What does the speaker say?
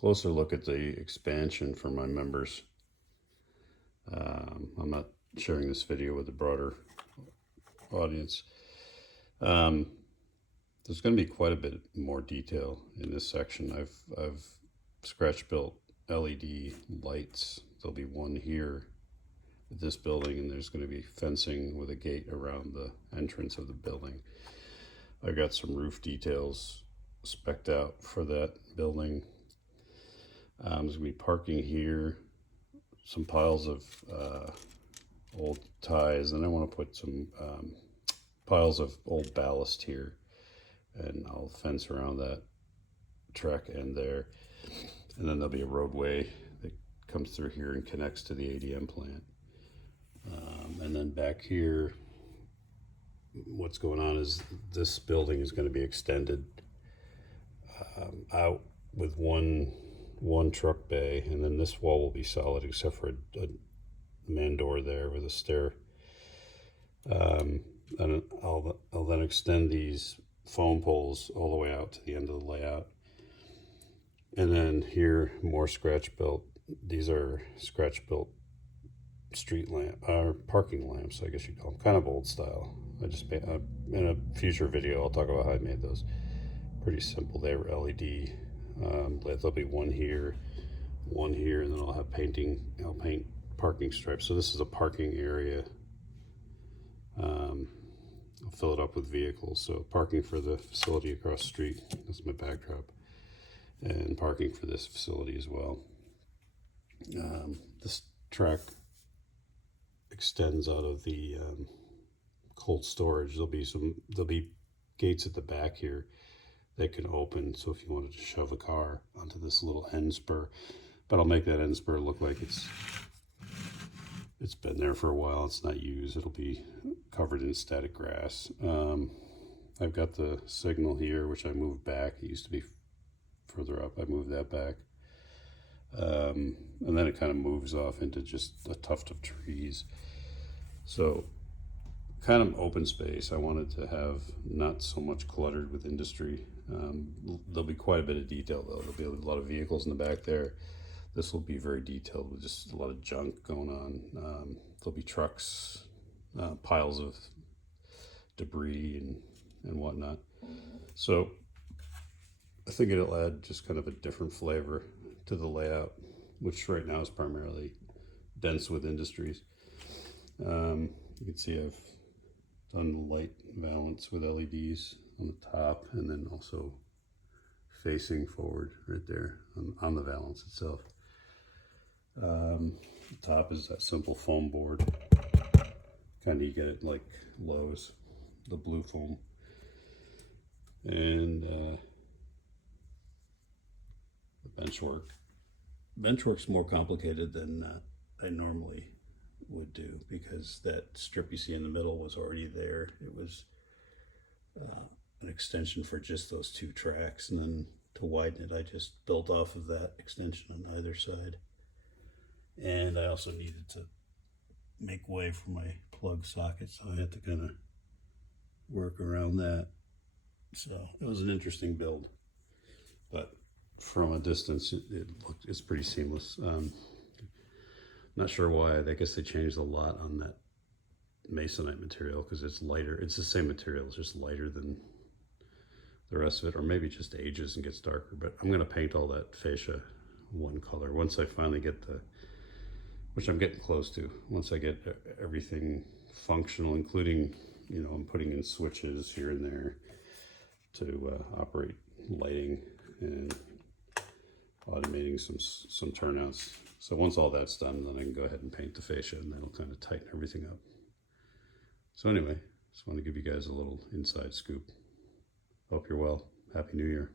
closer look at the expansion for my members. I'm not sharing this video with a broader audience. There's going to be quite a bit more detail in this section. I've scratch built LED lights. There'll be one here at this building, and there's going to be fencing with a gate around the entrance of the building. I got some roof details spec'd out for that building. There's going to be parking here, some piles of old ties, and I want to put some piles of old ballast here, and I'll fence around that track end there. And then there'll be a roadway that comes through here and connects to the ADM plant. And then back here, what's going on is this building is going to be extended out with one truck bay, and then this wall will be solid except for a man door there with a stair. And I'll then extend these foam poles all the way out to the end of the layout. And then here, more scratch built. These are scratch built street lamp or parking lamps, I guess you'd call them, kind of old style. I just made in a future video I'll talk about how I made those. Pretty simple. They were LED. There'll be one here, and then I'll have painting. I'll paint parking stripes. So this is a parking area. I'll fill it up with vehicles. So parking for the facility across the street. That's my backdrop, and parking for this facility as well. This track extends out of the cold storage. There'll be gates at the back here that can open, so if you wanted to shove a car onto this little end spur, but I'll make that end spur look like it's been there for a while. It's not used. It'll be covered in static grass. I've got the signal here, which I moved back. It used to be further up. I moved that back. And then it kind of moves off into just a tuft of trees. So kind of open space. I wanted to have not so much cluttered with industry. There'll be quite a bit of detail though. There'll be a lot of vehicles in the back there. This will be very detailed with just a lot of junk going on. There'll be trucks, piles of debris and whatnot. So I think it'll add just kind of a different flavor to the layout, which right now is primarily dense with industries. You can see I've done light valance with LEDs on the top, and then also facing forward right there on the valance itself. The top is that simple foam board. Kind of you get it like Lowe's, the blue foam. And the benchwork. Benchwork's more complicated than I normally would do, because that strip you see in the middle was already there. It was an extension for just those two tracks, and then to widen it I just built off of that extension on either side. And I also needed to make way for my plug socket, so I had to kind of work around that. So it was an interesting build, but from a distance it's pretty seamless. Not sure why. I guess they changed a lot on that masonite material because it's lighter. It's the same material, it's just lighter than the rest of it, or maybe it just ages and gets darker. But I'm going to paint all that fascia one color once I finally get which I'm getting close to, once I get everything functional, including, you know, I'm putting in switches here and there to operate lighting and automating some turnouts. So once all that's done, then I can go ahead and paint the fascia, and that'll kind of tighten everything up. So anyway, just want to give you guys a little inside scoop. Hope you're well. Happy New Year.